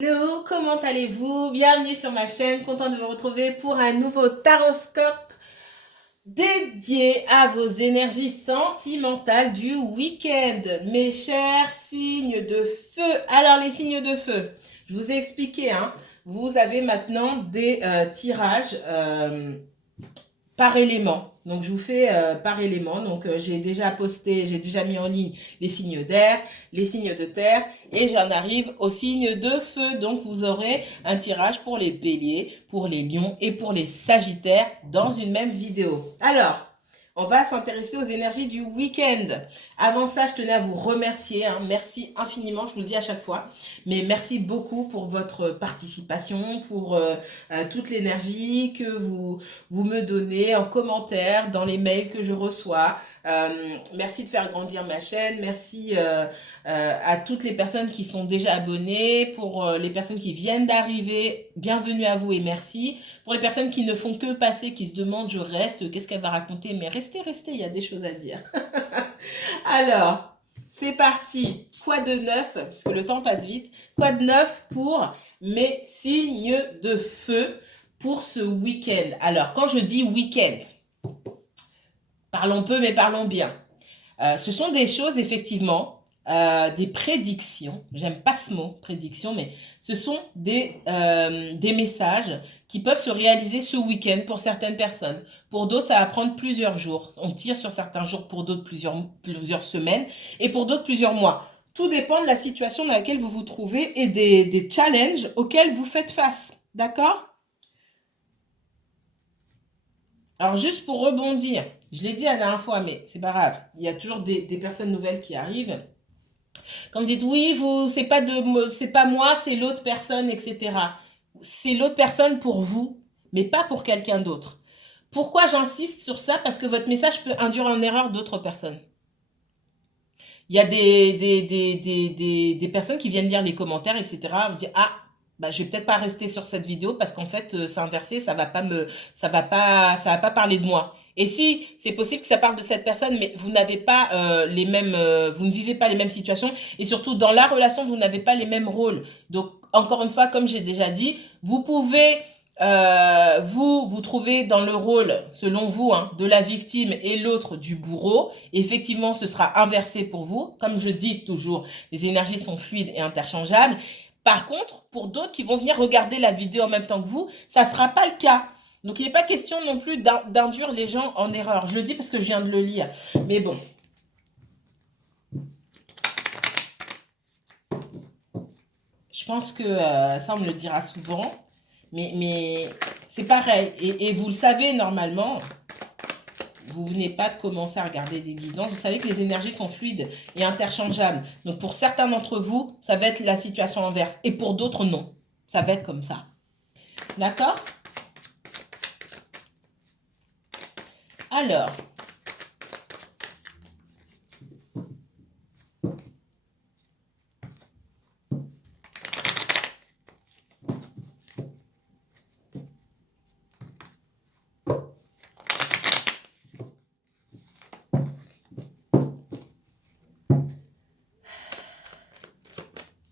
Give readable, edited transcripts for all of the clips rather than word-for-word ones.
Hello, comment allez-vous? Bienvenue sur ma chaîne, content de vous retrouver pour un nouveau taroscope dédié à vos énergies sentimentales du week-end. Mes chers signes de feu. Alors les signes de feu, je vous ai expliqué, hein, vous avez maintenant des tirages par élément. Donc je vous fais par élément. Donc j'ai déjà posté, j'ai déjà mis en ligne les signes d'air, les signes de terre et j'en arrive aux signes de feu. Donc vous aurez un tirage pour les béliers, pour les lions et pour les sagittaires dans une même vidéo. Alors, on va s'intéresser aux énergies du week-end. Avant ça, je tenais à vous remercier. Hein. Merci infiniment, je vous le dis à chaque fois. Mais merci beaucoup pour votre participation, pour toute l'énergie que vous me donnez en commentaire, dans les mails que je reçois. Merci de faire grandir ma chaîne. Merci à toutes les personnes qui sont déjà abonnées. Pour les personnes qui viennent d'arriver, bienvenue à vous et merci. Pour les personnes qui ne font que passer, qui se demandent, je reste, qu'est-ce qu'elle va raconter? Mais restez, restez, il y a des choses à dire. Alors, c'est parti. Quoi de neuf? Parce que le temps passe vite. Quoi de neuf pour mes signes de feu pour ce week-end? Alors, quand je dis week-end, parlons peu mais parlons bien. Ce sont des choses, effectivement, des prédictions. J'aime pas ce mot, prédiction, mais ce sont des messages qui peuvent se réaliser ce week-end pour certaines personnes. Pour d'autres, ça va prendre plusieurs jours. On tire sur certains jours, pour d'autres plusieurs semaines, et pour d'autres plusieurs mois. Tout dépend de la situation dans laquelle vous vous trouvez et des challenges auxquels vous faites face. D'accord? Alors, juste pour rebondir, je l'ai dit la dernière fois, mais c'est pas grave. Il y a toujours des personnes nouvelles qui arrivent. Quand vous dites oui, c'est pas moi, c'est l'autre personne, etc. C'est l'autre personne pour vous, mais pas pour quelqu'un d'autre. Pourquoi j'insiste sur ça? Parce que votre message peut induire en erreur d'autres personnes. Il y a des personnes qui viennent lire les commentaires, etc. On dit ah, bah, je vais peut-être pas rester sur cette vidéo parce qu'en fait c'est inversé, ça va pas parler de moi. Et si c'est possible que ça parle de cette personne, mais vous n'avez pas vous ne vivez pas les mêmes situations et surtout dans la relation vous n'avez pas les mêmes rôles. Donc encore une fois, comme j'ai déjà dit, vous pouvez vous trouvez dans le rôle, selon vous, hein, de la victime et l'autre du bourreau. Effectivement, ce sera inversé pour vous. Comme je dis toujours, les énergies sont fluides et interchangeables. Par contre, pour d'autres qui vont venir regarder la vidéo en même temps que vous, ça ne sera pas le cas. Donc, il n'est pas question non plus d'induire les gens en erreur. Je le dis parce que je viens de le lire. Mais bon. Je pense que ça, on me le dira souvent. Mais c'est pareil. Et vous le savez, normalement, vous venez pas de commencer à regarder des guidances. Vous savez que les énergies sont fluides et interchangeables. Donc, pour certains d'entre vous, ça va être la situation inverse. Et pour d'autres, non. Ça va être comme ça. D'accord? Alors,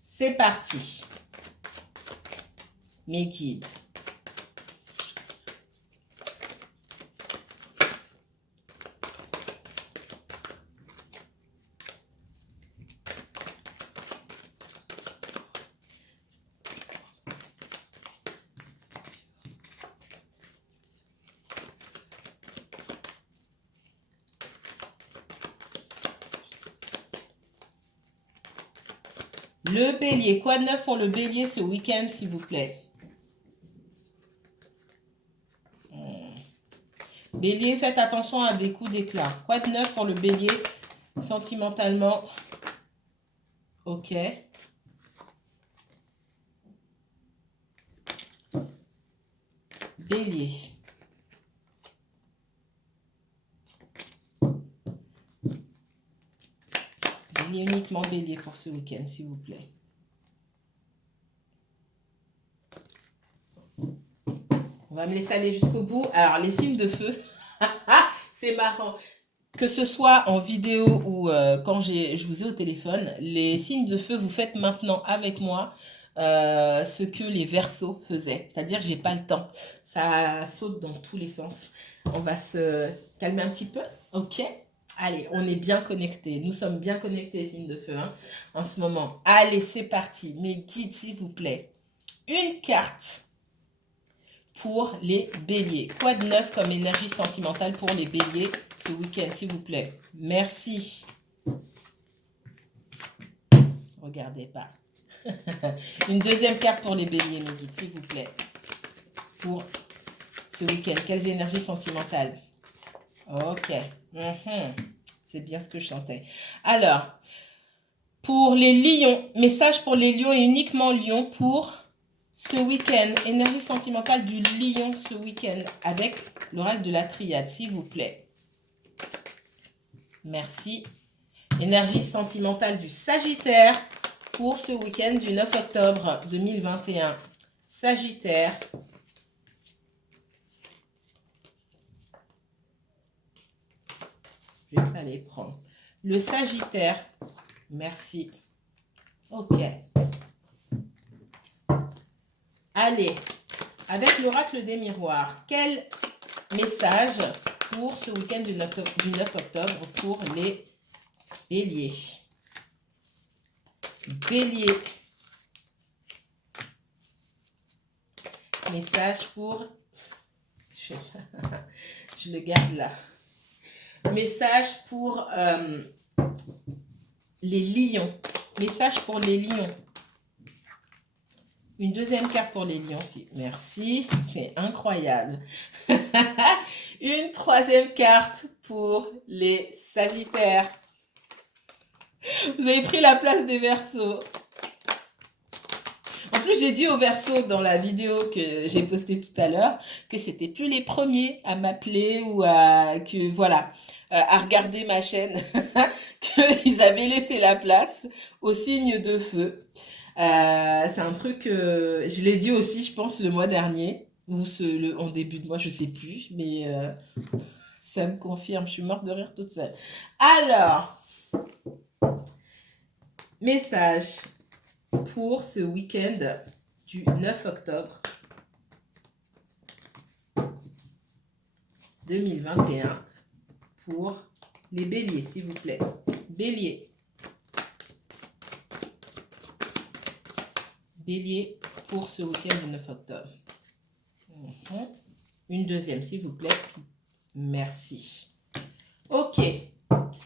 c'est parti. Mes guides. Le bélier. Quoi de neuf pour le bélier ce week-end, s'il vous plaît? Bélier, faites attention à des coups d'éclat. Quoi de neuf pour le bélier sentimentalement? Ok. Bélier. Bélier, uniquement bélier pour ce week-end, s'il vous plaît. On va me laisser aller jusqu'au bout. Alors, les signes de feu, c'est marrant. Que ce soit en vidéo ou quand je vous ai au téléphone, les signes de feu, vous faites maintenant avec moi ce que les Verseaux faisaient. C'est-à-dire, j'ai pas le temps. Ça saute dans tous les sens. On va se calmer un petit peu. Ok? Allez, on est bien connectés. Nous sommes bien connectés, signes de feu, hein, en ce moment. Allez, c'est parti. Mes guides, s'il vous plaît. Une carte pour les béliers. Quoi de neuf comme énergie sentimentale pour les béliers ce week-end, s'il vous plaît? Merci. Regardez pas. Une deuxième carte pour les béliers, mes guides, s'il vous plaît. Pour ce week-end. Quelles énergies sentimentales? Ok. C'est bien ce que je sentais. Alors, pour les lions, message pour les lions et uniquement lions pour ce week-end. Énergie sentimentale du lion ce week-end avec l'oracle de la triade, s'il vous plaît. Merci. Énergie sentimentale du Sagittaire pour ce week-end du 9 octobre 2021. Sagittaire. Je vais pas les prendre. Le Sagittaire. Merci. Ok. Allez, avec l'oracle des miroirs, quel message pour ce week-end du 9 octobre pour les béliers? Bélier. Message pour... Je le garde là. Message pour les lions. Message pour les lions. Une deuxième carte pour les lions. Merci, c'est incroyable. Une troisième carte pour les sagittaires. Vous avez pris la place des Verseaux. En plus, j'ai dit aux Verseaux dans la vidéo que j'ai postée tout à l'heure que c'était plus les premiers à m'appeler ou à regarder ma chaîne, qu'ils avaient laissé la place au signe de feu. C'est un truc, je l'ai dit aussi, je pense, le mois dernier, ou en début de mois, je sais plus, mais ça me confirme, je suis morte de rire toute seule. Alors, message pour ce week-end du 9 octobre 2021 pour les béliers, s'il vous plaît. Bélier. Bélier pour ce week-end du 9 octobre. Une deuxième, s'il vous plaît. Merci. Ok.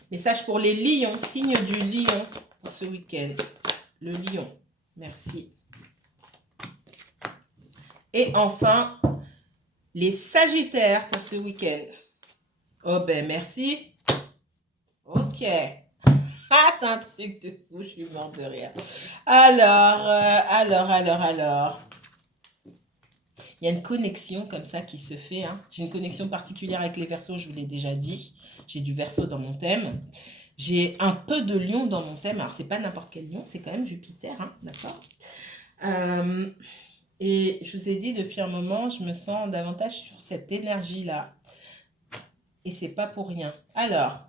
Message pour les lions. Signe du lion pour ce week-end. Le lion. Merci. Et enfin, les sagittaires pour ce week-end. Oh ben merci. Ok. Ah, c'est un truc de fou, je suis morte de rire. Alors. Il y a une connexion comme ça qui se fait. Hein. J'ai une connexion particulière avec les Verseaux, je vous l'ai déjà dit. J'ai du Verseau dans mon thème. J'ai un peu de Lion dans mon thème. Alors, c'est pas n'importe quel Lion, c'est quand même Jupiter, hein, d'accord. Et je vous ai dit, depuis un moment, je me sens davantage sur cette énergie-là. Et c'est pas pour rien. Alors,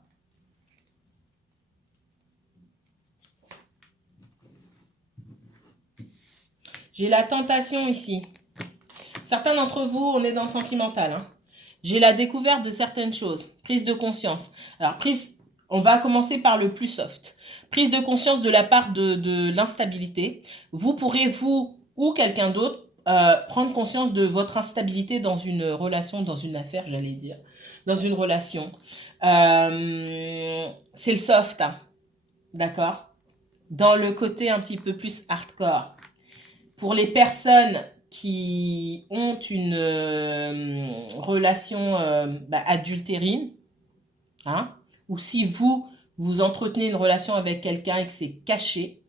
j'ai la tentation ici. Certains d'entre vous, on est dans le sentimental. Hein. J'ai la découverte de certaines choses. Prise de conscience. Alors, on va commencer par le plus soft. Prise de conscience de la part de l'instabilité. Vous pourrez, vous ou quelqu'un d'autre, prendre conscience de votre instabilité dans une relation, dans une affaire, j'allais dire. Dans une relation. C'est le soft. Hein. D'accord? Dans le côté un petit peu plus hardcore. Pour les personnes qui ont une relation adultérine, hein, ou si vous entretenez une relation avec quelqu'un et que c'est caché,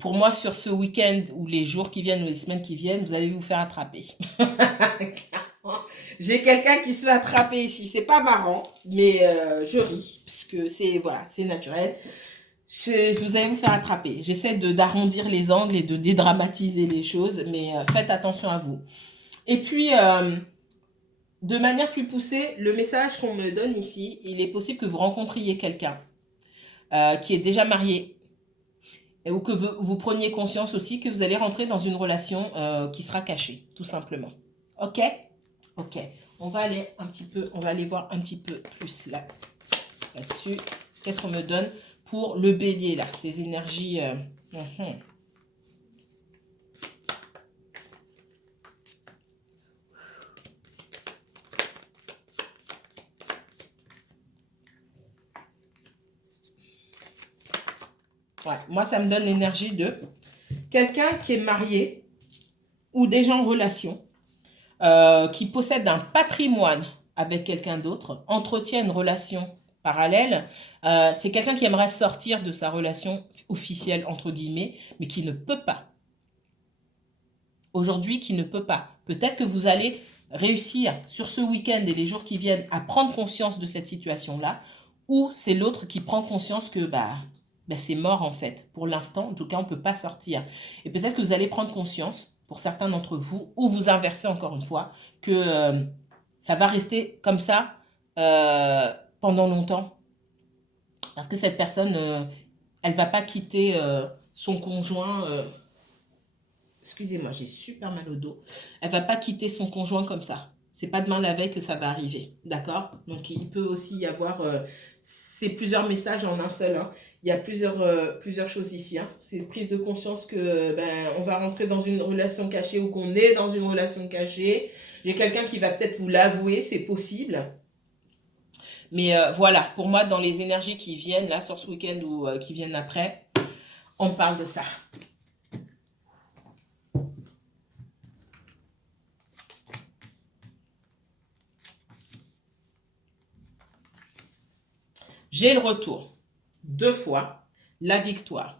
pour moi, sur ce week-end ou les jours qui viennent ou les semaines qui viennent, vous allez vous faire attraper. J'ai quelqu'un qui se fait attraper ici. C'est pas marrant, mais je ris, parce que c'est naturel. Vous allez vous faire attraper. J'essaie d'arrondir les angles et de dédramatiser les choses, mais faites attention à vous. Et puis, de manière plus poussée, le message qu'on me donne ici, il est possible que vous rencontriez quelqu'un qui est déjà marié. ou que vous preniez conscience aussi que vous allez rentrer dans une relation qui sera cachée, tout simplement. Ok? Ok. On va aller voir un petit peu plus là-dessus. Qu'est-ce qu'on me donne pour le bélier, là, ces énergies... Ouais, moi, ça me donne l'énergie de quelqu'un qui est marié ou déjà en relation, qui possède un patrimoine avec quelqu'un d'autre, entretient une relation parallèle. C'est quelqu'un qui aimerait sortir de sa relation officielle, entre guillemets, mais qui ne peut pas. Aujourd'hui, qui ne peut pas. Peut-être que vous allez réussir sur ce week-end et les jours qui viennent à prendre conscience de cette situation-là, ou c'est l'autre qui prend conscience que c'est mort en fait. Pour l'instant, en tout cas, on ne peut pas sortir. Et peut-être que vous allez prendre conscience, pour certains d'entre vous, ou vous inverser encore une fois, que ça va rester comme ça pendant longtemps. Parce que cette personne, elle ne va pas quitter son conjoint... excusez-moi, j'ai super mal au dos. Elle ne va pas quitter son conjoint comme ça. C'est pas demain la veille que ça va arriver, d'accord? Donc, il peut aussi y avoir... c'est plusieurs messages en un seul. Hein. Il y a plusieurs choses ici. Hein. C'est une prise de conscience que on va rentrer dans une relation cachée ou qu'on est dans une relation cachée. J'ai quelqu'un qui va peut-être vous l'avouer, c'est possible. Mais voilà, pour moi, dans les énergies qui viennent là sur ce week-end ou qui viennent après, on parle de ça. J'ai le retour, 2 fois, la victoire.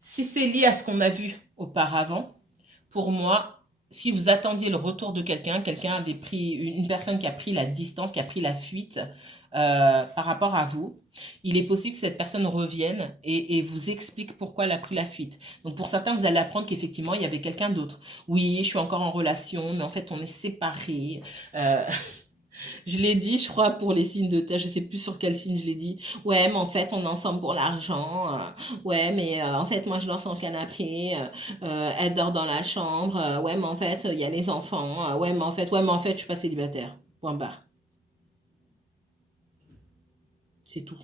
Si c'est lié à ce qu'on a vu auparavant, pour moi, si vous attendiez le retour de quelqu'un avait pris, une personne qui a pris la distance, qui a pris la fuite par rapport à vous, il est possible que cette personne revienne et vous explique pourquoi elle a pris la fuite. Donc pour certains, vous allez apprendre qu'effectivement, il y avait quelqu'un d'autre. Oui, je suis encore en relation, mais en fait, on est séparés. Je l'ai dit, je crois, pour les signes de terre. Je sais plus sur quel signe je l'ai dit. Ouais, mais en fait, on est ensemble pour l'argent. Ouais, mais en fait, moi, je dors sur le canapé. Elle dort dans la chambre. Ouais, mais en fait, il y a les enfants. Ouais, mais en fait, je suis pas célibataire. Point barre. C'est tout.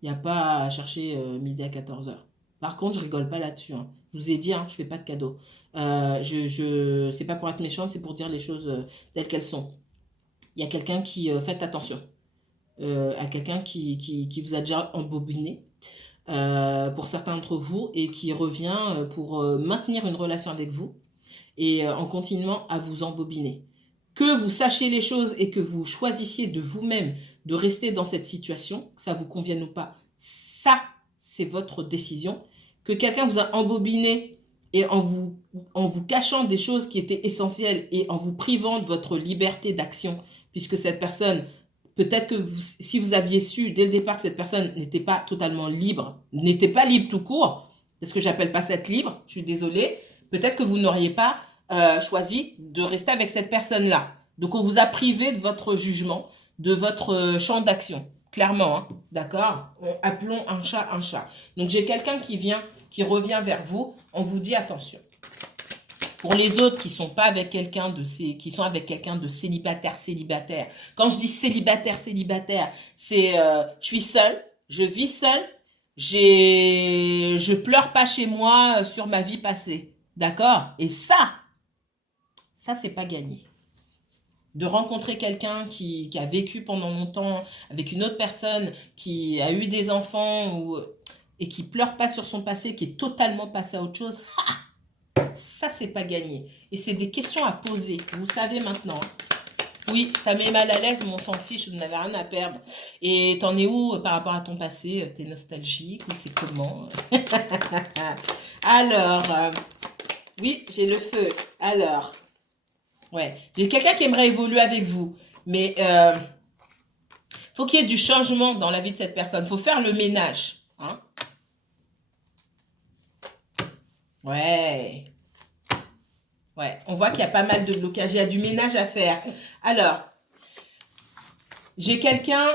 Il n'y a pas à chercher midi à 14h. Par contre, je rigole pas là-dessus. Hein. Je vous ai dit, hein, je fais pas de cadeaux. C'est pas pour être méchante, c'est pour dire les choses telles qu'elles sont. Il y a quelqu'un qui... faites attention. À quelqu'un qui vous a déjà embobiné pour certains d'entre vous et qui revient pour maintenir une relation avec vous et en continuant à vous embobiner. Que vous sachiez les choses et que vous choisissiez de vous-même de rester dans cette situation, que ça vous convienne ou pas, ça, c'est votre décision. Que quelqu'un vous a embobiné et en vous cachant des choses qui étaient essentielles et en vous privant de votre liberté d'action, puisque cette personne, peut-être que si vous aviez su dès le départ que cette personne n'était pas totalement libre, n'était pas libre tout court, parce que j'appelle pas ça être libre, je suis désolée, peut-être que vous n'auriez pas choisi de rester avec cette personne-là. Donc on vous a privé de votre jugement, de votre champ d'action, clairement, hein, d'accord? Appelons un chat un chat. Donc j'ai quelqu'un qui revient vers vous, on vous dit attention. Pour les autres qui sont pas avec quelqu'un qui sont avec quelqu'un de célibataire. Quand je dis célibataire, c'est je suis seule, je vis seule, je pleure pas chez moi sur ma vie passée. D'accord? Et ça c'est pas gagné. De rencontrer quelqu'un qui a vécu pendant longtemps avec une autre personne qui a eu des enfants et qui pleure pas sur son passé, qui est totalement passé à autre chose. Ça, c'est pas gagné. Et c'est des questions à poser. Vous savez maintenant. Oui, ça met mal à l'aise, mais on s'en fiche, vous n'avez rien à perdre. Et t'en es où par rapport à ton passé? T'es nostalgique? Oui, c'est comment? Alors, oui, j'ai le feu. Alors, ouais, j'ai quelqu'un qui aimerait évoluer avec vous. Mais faut qu'il y ait du changement dans la vie de cette personne. Faut faire le ménage. Hein? Ouais. Ouais, on voit qu'il y a pas mal de blocages. Il y a du ménage à faire. Alors, j'ai quelqu'un...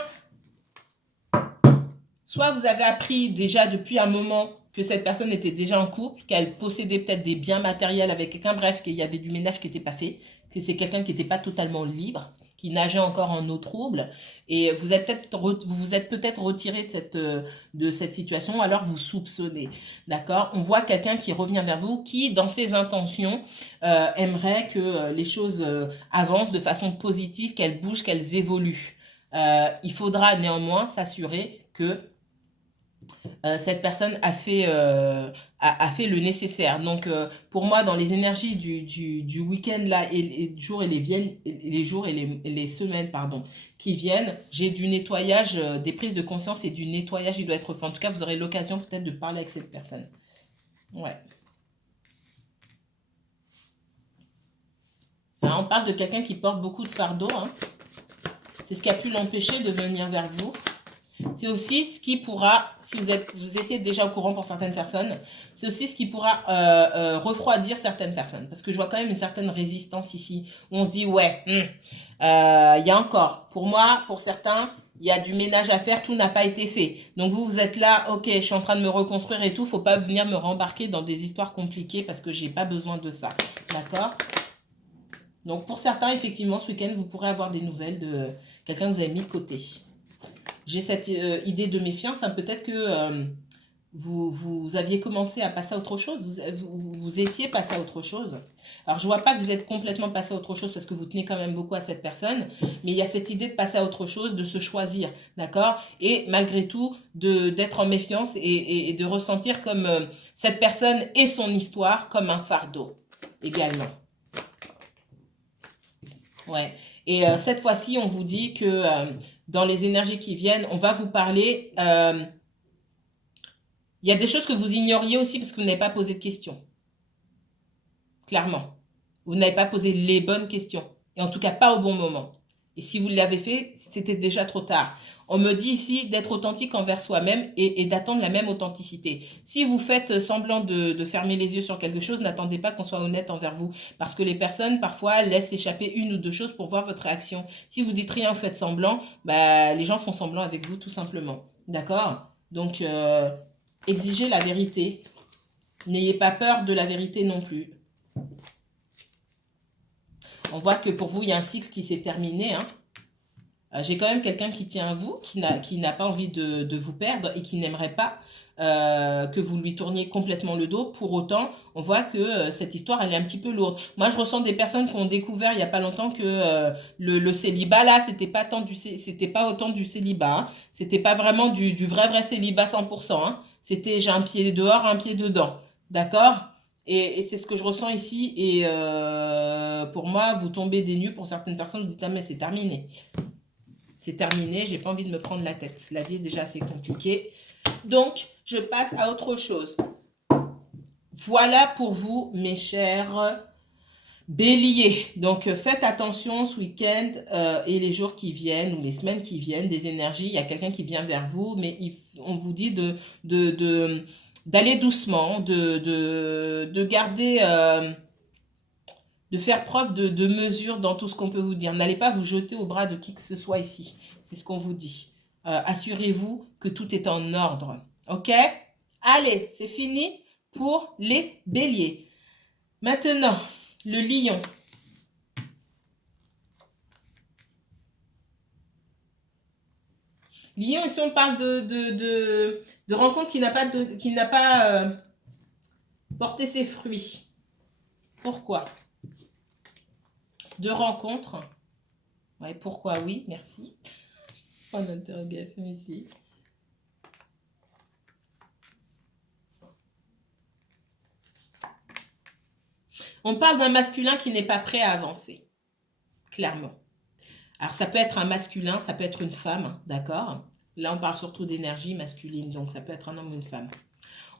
Soit vous avez appris déjà depuis un moment que cette personne était déjà en couple, qu'elle possédait peut-être des biens matériels avec quelqu'un, bref, qu'il y avait du ménage qui n'était pas fait, que c'est quelqu'un qui n'était pas totalement libre, qui nageait encore en eau trouble, et vous vous êtes peut-être retiré de cette situation, ou alors vous soupçonnez, d'accord? On voit quelqu'un qui revient vers vous, qui, dans ses intentions, aimerait que les choses avancent de façon positive, qu'elles bougent, qu'elles évoluent. Il faudra néanmoins s'assurer que cette personne a fait le nécessaire. Donc, pour moi, dans les énergies du week-end là, et jours et les jours et les semaines, pardon, qui viennent, j'ai du nettoyage, des prises de conscience et du nettoyage, il doit être fait. En tout cas, vous aurez l'occasion peut-être de parler avec cette personne. Ouais. Hein, on parle de quelqu'un qui porte beaucoup de fardeau. Hein. C'est ce qui a pu l'empêcher de venir vers vous. C'est aussi ce qui pourra, si vous étiez déjà au courant pour certaines personnes, c'est aussi ce qui pourra refroidir certaines personnes. Parce que je vois quand même une certaine résistance ici, où on se dit, ouais, il y a encore. Pour moi, pour certains, il y a du ménage à faire, tout n'a pas été fait. Donc vous êtes là, ok, je suis en train de me reconstruire et tout, faut pas venir me rembarquer dans des histoires compliquées parce que j'ai pas besoin de ça. D'accord? Donc pour certains, effectivement, ce week-end, vous pourrez avoir des nouvelles de quelqu'un que vous avez mis de côté. J'ai cette idée de méfiance, hein, peut-être que vous aviez commencé à passer à autre chose, vous étiez passé à autre chose. Alors je vois pas que vous êtes complètement passé à autre chose parce que vous tenez quand même beaucoup à cette personne, mais il y a cette idée de passer à autre chose, de se choisir, d'accord? Et malgré tout, d'être en méfiance et de ressentir comme cette personne et son histoire comme un fardeau également. Ouais. Et cette fois-ci, on vous dit que dans les énergies qui viennent, on va vous parler. Il y a des choses que vous ignoriez aussi parce que vous n'avez pas posé de questions. Clairement. Vous n'avez pas posé les bonnes questions. Et en tout cas, pas au bon moment. Et si vous l'avez fait, c'était déjà trop tard. On me dit ici d'être authentique envers soi-même et d'attendre la même authenticité. Si vous faites semblant de fermer les yeux sur quelque chose, n'attendez pas qu'on soit honnête envers vous. Parce que les personnes, parfois, laissent échapper une ou deux choses pour voir votre réaction. Si vous dites rien, vous faites semblant, bah, les gens font semblant avec vous, tout simplement. D'accord? Donc, exigez la vérité. N'ayez pas peur de la vérité non plus. On voit que pour vous, il y a un cycle qui s'est terminé. Hein. J'ai quand même quelqu'un qui tient à vous, qui n'a pas envie de vous perdre et qui n'aimerait pas que vous lui tourniez complètement le dos. Pour autant, on voit que cette histoire, elle est un petit peu lourde. Moi, je ressens des personnes qui ont découvert il n'y a pas longtemps que le célibat, là, c'était pas autant du célibat. Hein. C'était pas vraiment du vrai célibat 100%. Hein. C'était j'ai un pied dehors, un pied dedans. D'accord? Et c'est ce que je ressens ici. Et pour moi, vous tombez des nues. Pour certaines personnes, vous dites, ah mais c'est terminé. C'est terminé, j'ai pas envie de me prendre la tête. La vie est déjà assez compliquée. Donc, je passe à autre chose. Voilà pour vous, mes chers béliers. Donc, faites attention ce week-end et les jours qui viennent ou les semaines qui viennent, des énergies. Il y a quelqu'un qui vient vers vous, mais on vous dit d'aller doucement, de garder... de faire preuve de mesure dans tout ce qu'on peut vous dire. N'allez pas vous jeter au bras de qui que ce soit ici. C'est ce qu'on vous dit. Assurez-vous que tout est en ordre. OK? Allez, c'est fini pour les béliers. Maintenant, le lion. Lion, ici, on parle de rencontre qui n'a pas porté ses fruits. Pourquoi? De rencontres. Ouais, pourquoi oui, merci. Point d'interrogation ici. On parle d'un masculin qui n'est pas prêt à avancer. Clairement. Alors, ça peut être un masculin, ça peut être une femme, d'accord? Là, on parle surtout d'énergie masculine, donc ça peut être un homme ou une femme.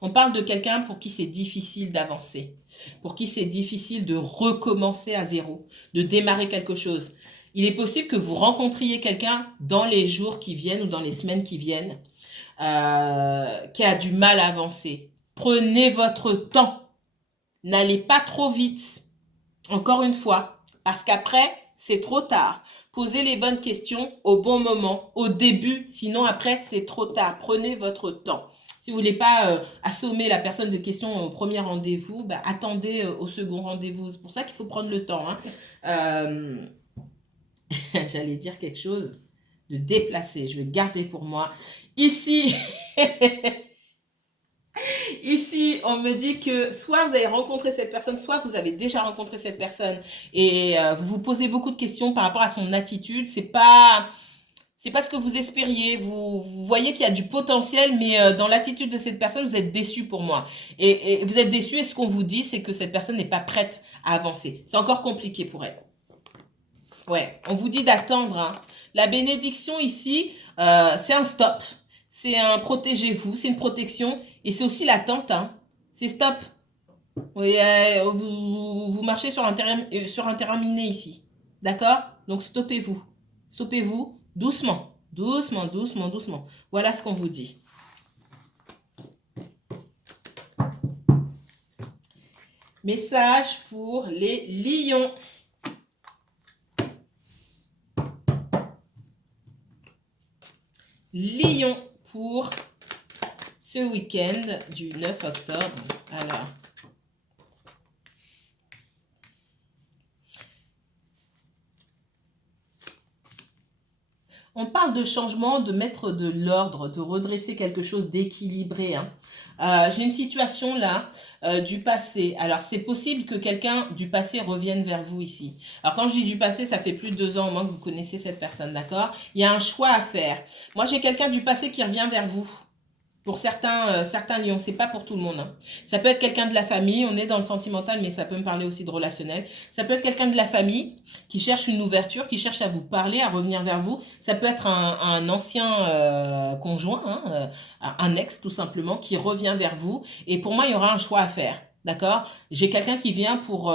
On parle de quelqu'un pour qui c'est difficile d'avancer, pour qui c'est difficile de recommencer à zéro, de démarrer quelque chose. Il est possible que vous rencontriez quelqu'un dans les jours qui viennent ou dans les semaines qui viennent qui a du mal à avancer. Prenez votre temps. N'allez pas trop vite. Encore une fois, parce qu'après, c'est trop tard. Posez les bonnes questions au bon moment, au début, sinon après, c'est trop tard. Prenez votre temps. Si vous voulez pas assommer la personne de questions au premier rendez-vous, bah, attendez au second rendez-vous. C'est pour ça qu'il faut prendre le temps. Hein. J'allais dire quelque chose de déplacé. Je vais garder pour moi. Ici, ici, on me dit que soit vous avez rencontré cette personne, soit vous avez déjà rencontré cette personne et vous vous posez beaucoup de questions par rapport à son attitude. C'est pas ce que vous espériez. Vous voyez qu'il y a du potentiel, mais dans l'attitude de cette personne, vous êtes déçu pour moi. Et vous êtes déçu et ce qu'on vous dit, c'est que cette personne n'est pas prête à avancer. C'est encore compliqué pour elle. Ouais, on vous dit d'attendre. Hein. La bénédiction ici, c'est un stop. C'est un protégez-vous, c'est une protection. Et c'est aussi l'attente. Hein. C'est stop. Oui, vous marchez sur un terrain miné ici. D'accord? Donc stoppez-vous. Stoppez-vous doucement. Doucement, doucement, doucement. Voilà ce qu'on vous dit. Message pour les lions. Lion pour ce week-end du 9 octobre. Alors, on parle de changement, de mettre de l'ordre, de redresser quelque chose d'équilibré. Hein. J'ai une situation là du passé. Alors, c'est possible que quelqu'un du passé revienne vers vous ici. Alors, quand je dis du passé, ça fait plus de 2 ans au moins que vous connaissez cette personne, d'accord? Il y a un choix à faire. Moi, j'ai quelqu'un du passé qui revient vers vous. Pour certains lions, c'est pas pour tout le monde. Hein. Ça peut être quelqu'un de la famille, on est dans le sentimental, mais ça peut me parler aussi de relationnel. Ça peut être quelqu'un de la famille qui cherche une ouverture, qui cherche à vous parler, à revenir vers vous. Ça peut être un ancien conjoint, hein, un ex tout simplement, qui revient vers vous. Et pour moi, il y aura un choix à faire. D'accord? J'ai quelqu'un qui vient pour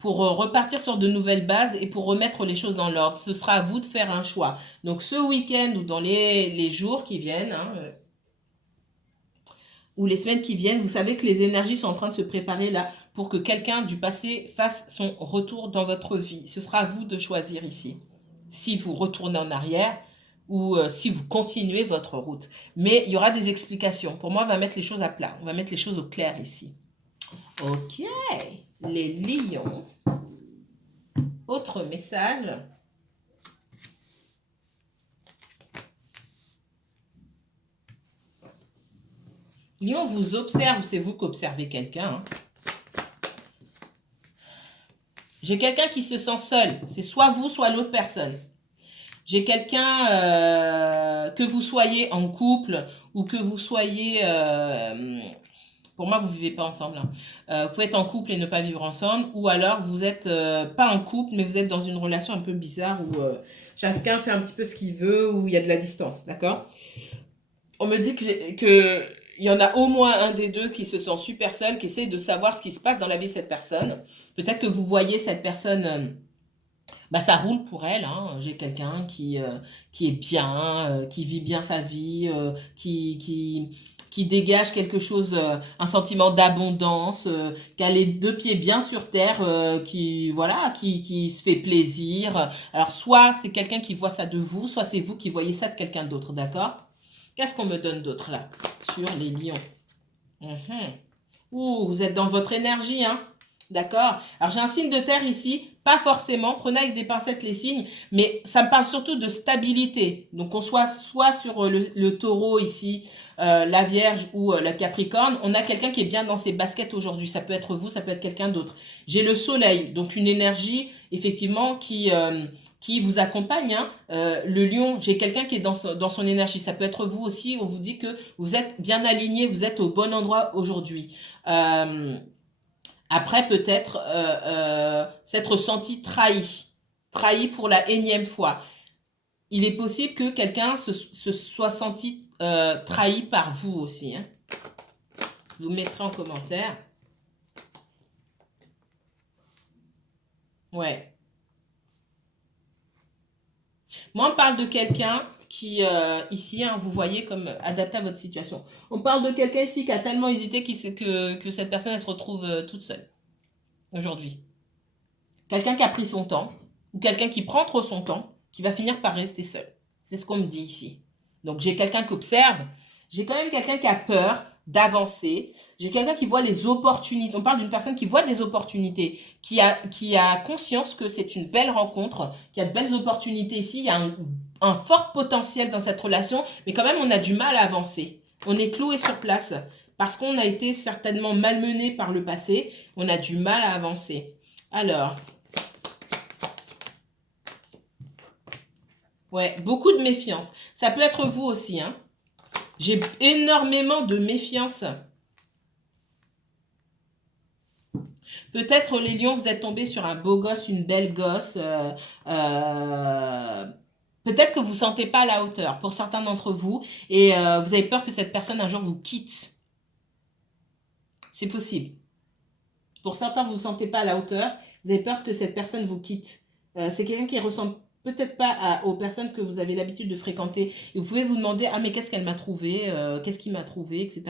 repartir sur de nouvelles bases et pour remettre les choses dans l'ordre. Ce sera à vous de faire un choix. Donc ce week-end ou dans les jours qui viennent, hein, ou les semaines qui viennent, vous savez que les énergies sont en train de se préparer là pour que quelqu'un du passé fasse son retour dans votre vie. Ce sera à vous de choisir ici. Si vous retournez en arrière ou si vous continuez votre route. Mais il y aura des explications. Pour moi, on va mettre les choses à plat. On va mettre les choses au clair ici. Ok, les lions. Autre message. Lion vous observe, c'est vous qui observez quelqu'un. Hein. J'ai quelqu'un qui se sent seul. C'est soit vous, soit l'autre personne. J'ai quelqu'un, que vous soyez en couple ou que vous soyez... pour moi, vous ne vivez pas ensemble. Hein. Vous pouvez être en couple et ne pas vivre ensemble. Ou alors, vous n'êtes pas en couple, mais vous êtes dans une relation un peu bizarre où chacun fait un petit peu ce qu'il veut, où il y a de la distance. D'accord? On me dit que il y en a au moins un des deux qui se sent super seul, qui essaie de savoir ce qui se passe dans la vie de cette personne. Peut-être que vous voyez cette personne, bah ça roule pour elle. Hein. J'ai quelqu'un qui est bien, qui vit bien sa vie, qui dégage quelque chose, un sentiment d'abondance, qui a les 2 pieds bien sur terre, voilà, qui se fait plaisir. Alors soit c'est quelqu'un qui voit ça de vous, soit c'est vous qui voyez ça de quelqu'un d'autre, d'accord? Qu'est-ce qu'on me donne d'autre là sur les lions? Ouh, vous êtes dans votre énergie, hein? D'accord? Alors j'ai un signe de terre ici, pas forcément, prenez avec des pincettes les signes, mais ça me parle surtout de stabilité. Donc on soit sur le taureau ici, la vierge ou le capricorne, on a quelqu'un qui est bien dans ses baskets aujourd'hui. Ça peut être vous, ça peut être quelqu'un d'autre. J'ai le soleil, donc une énergie effectivement qui vous accompagne. Hein. Le lion, j'ai quelqu'un qui est dans son énergie. Ça peut être vous aussi, on vous dit que vous êtes bien aligné, vous êtes au bon endroit aujourd'hui. Après, peut-être s'être senti trahi pour la énième fois. Il est possible que quelqu'un se soit senti trahi par vous aussi. Hein. Vous mettrez en commentaire. Ouais. Moi, on parle de quelqu'un qui, ici, hein, vous voyez comme adapté à votre situation. On parle de quelqu'un ici qui a tellement hésité que cette personne, elle se retrouve toute seule aujourd'hui. Quelqu'un qui a pris son temps, ou quelqu'un qui prend trop son temps, qui va finir par rester seul. C'est ce qu'on me dit ici. Donc j'ai quelqu'un qui observe, J'ai quand même quelqu'un qui a peur d'avancer. J'ai quelqu'un qui voit les opportunités. On parle d'une personne qui voit des opportunités, qui a conscience que c'est une belle rencontre, qu'il y a de belles opportunités ici. Il y a un fort potentiel dans cette relation, mais quand même, on a du mal à avancer. On est cloué sur place parce qu'on a été certainement malmené par le passé. On a du mal à avancer. Alors, ouais, beaucoup de méfiance. Ça peut être vous aussi, hein. J'ai énormément de méfiance. Peut-être les lions, vous êtes tombés sur un beau gosse, une belle gosse. Peut-être que vous ne vous sentez pas à la hauteur pour certains d'entre vous et vous avez peur que cette personne un jour vous quitte. C'est possible. Pour certains, vous ne vous sentez pas à la hauteur. Vous avez peur que cette personne vous quitte. C'est quelqu'un qui ressemble peut-être pas aux personnes que vous avez l'habitude de fréquenter. Et vous pouvez vous demander, ah mais qu'est-ce qu'elle m'a trouvé, qu'est-ce qu'il m'a trouvé, etc.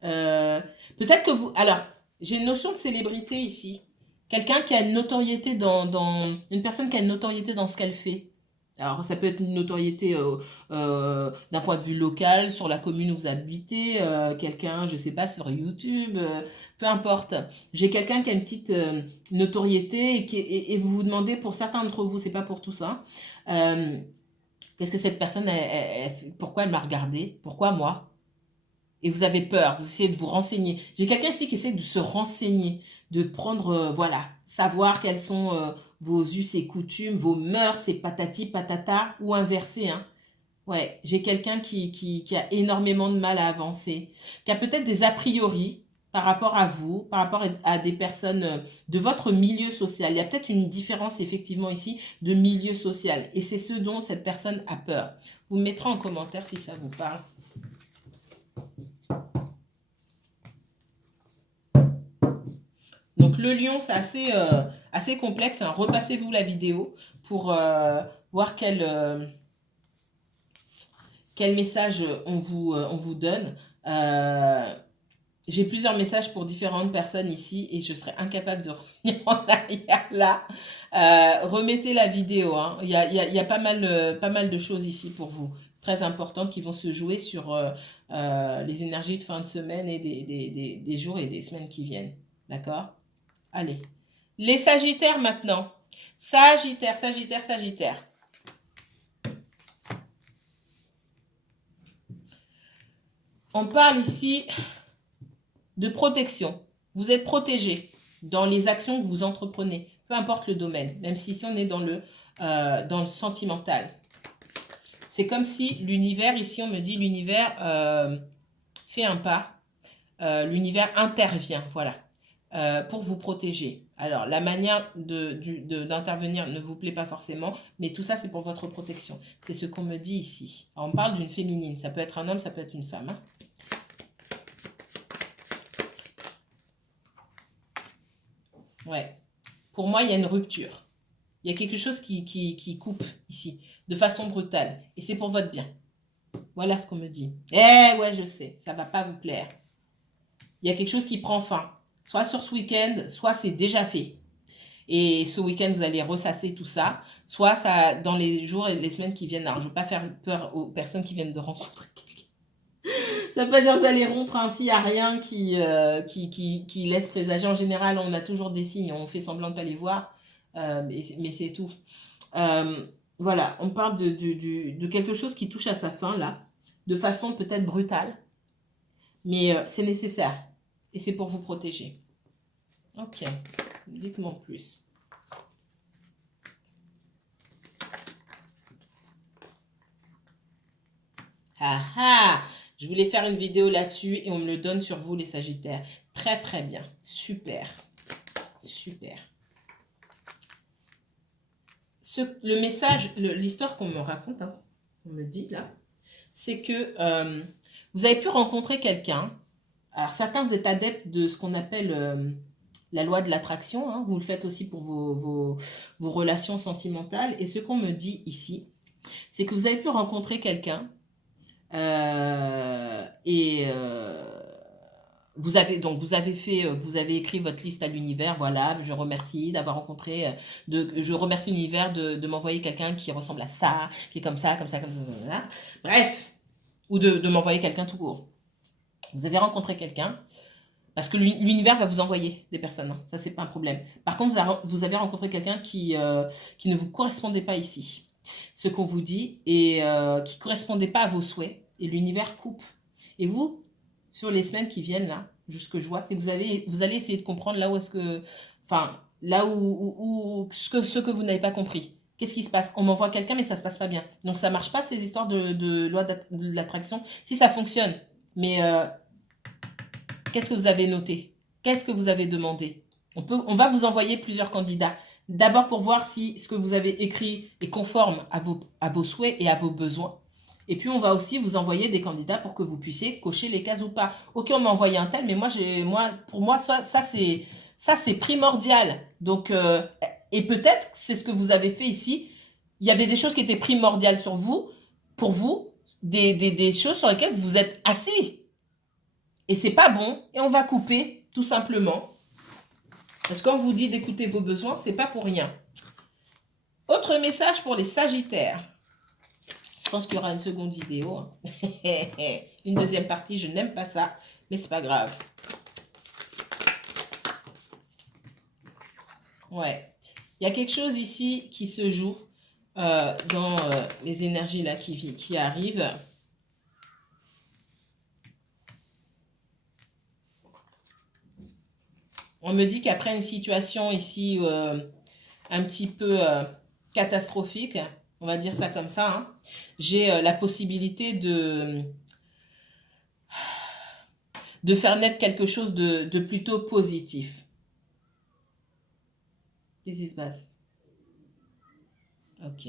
Peut-être que vous... Alors, j'ai une notion de célébrité ici. Quelqu'un qui a une notoriété une personne qui a une notoriété dans ce qu'elle fait. Alors, ça peut être une notoriété d'un point de vue local, sur la commune où vous habitez, quelqu'un, je sais pas, sur YouTube, peu importe. J'ai quelqu'un qui a une petite notoriété et vous vous demandez, pour certains d'entre vous, c'est pas pour tout ça, qu'est-ce que cette personne, pourquoi elle m'a regardé? Pourquoi moi? Et vous avez peur, vous essayez de vous renseigner. J'ai quelqu'un ici qui essaie de se renseigner, de prendre, voilà, savoir quels sont vos us et coutumes, vos mœurs et patati patata, ou inversé, hein. Ouais, j'ai quelqu'un qui a énormément de mal à avancer, qui a peut-être des a priori par rapport à vous, par rapport à des personnes de votre milieu social. Il y a peut-être une différence effectivement ici de milieu social. Et c'est ce dont cette personne a peur. Vous me mettrez en commentaire si ça vous parle. Donc le lion, c'est assez complexe, hein. Repassez-vous la vidéo pour voir quel message on vous donne. J'ai plusieurs messages pour différentes personnes ici et je serais incapable de revenir en arrière là. Remettez la vidéo, hein. Il y a pas mal de choses ici pour vous, très importantes, qui vont se jouer sur les énergies de fin de semaine et des jours et des semaines qui viennent. D'accord ? Allez. Les Sagittaires maintenant. Sagittaire, Sagittaire, Sagittaire. On parle ici de protection. Vous êtes protégé dans les actions que vous entreprenez, peu importe le domaine, même si ici on est dans le sentimental. C'est comme si l'univers, ici on me dit l'univers fait un pas, l'univers intervient, voilà, pour vous protéger. Alors, la manière d'intervenir ne vous plaît pas forcément, mais tout ça, c'est pour votre protection. C'est ce qu'on me dit ici. Alors, on parle d'une féminine. Ça peut être un homme, ça peut être une femme, hein. Ouais. Pour moi, il y a une rupture. Il y a quelque chose qui coupe ici, de façon brutale. Et c'est pour votre bien. Voilà ce qu'on me dit. Eh ouais, je sais, ça ne va pas vous plaire. Il y a quelque chose qui prend fin. Soit sur ce week-end, soit c'est déjà fait. Et ce week-end, vous allez ressasser tout ça. Soit ça, dans les jours et les semaines qui viennent. Alors, je ne veux pas faire peur aux personnes qui viennent de rencontrer quelqu'un. Ça ne veut pas dire que vous allez rompre ainsi, il n'y a rien qui laisse présager. En général, on a toujours des signes, on fait semblant de ne pas les voir, mais c'est tout. Voilà, on parle de quelque chose qui touche à sa fin, là, de façon peut-être brutale, mais c'est nécessaire. Et c'est pour vous protéger. Ok, dites-moi plus. Ah ah, je voulais faire une vidéo là-dessus et on me le donne sur vous, les Sagittaires. Très très bien, super, super. Le message, l'histoire qu'on me raconte, hein, on me dit là, c'est que vous avez pu rencontrer quelqu'un. Alors certains, vous êtes adeptes de ce qu'on appelle la loi de l'attraction, hein. Vous le faites aussi pour vos relations sentimentales. Et ce qu'on me dit ici, c'est que vous avez pu rencontrer quelqu'un vous avez écrit votre liste à l'univers, voilà, je remercie d'avoir rencontré, je remercie l'univers de m'envoyer quelqu'un qui ressemble à ça, qui est comme ça, comme ça, comme ça, comme ça. Bref, ou de m'envoyer quelqu'un tout court. Vous avez rencontré quelqu'un, parce que l'univers va vous envoyer des personnes, hein. Ça, c'est pas un problème. Par contre, vous avez rencontré quelqu'un qui ne vous correspondait pas ici. Ce qu'on vous dit et qui ne correspondait pas à vos souhaits. Et l'univers coupe. Et vous, sur les semaines qui viennent, là, juste ce que je vois, c'est que vous allez essayer de comprendre là où est-ce que... Enfin, là où ce que vous n'avez pas compris. Qu'est-ce qui se passe? On m'envoie quelqu'un, mais ça se passe pas bien. Donc, ça marche pas, ces histoires de loi de l'attraction. Si ça fonctionne, mais... qu'est-ce que vous avez noté? Qu'est-ce que vous avez demandé? On va vous envoyer plusieurs candidats. D'abord pour voir si ce que vous avez écrit est conforme à vos souhaits et à vos besoins. Et puis, on va aussi vous envoyer des candidats pour que vous puissiez cocher les cases ou pas. Ok, on m'a envoyé un tel, mais pour moi, ça c'est primordial. Donc, et peut-être, c'est ce que vous avez fait ici. Il y avait des choses qui étaient primordiales pour vous, des choses sur lesquelles vous êtes assis. Et c'est pas bon, et on va couper, tout simplement. Parce qu'on vous dit d'écouter vos besoins, c'est pas pour rien. Autre message pour les Sagittaires. Je pense qu'il y aura une seconde vidéo, hein. Une deuxième partie, je n'aime pas ça, mais c'est pas grave. Ouais. Il y a quelque chose ici qui se joue dans les énergies là qui arrivent. On me dit qu'après une situation ici un petit peu catastrophique, on va dire ça comme ça, hein, j'ai la possibilité de faire naître quelque chose de plutôt positif. Qu'est-ce qui se passe? Ok.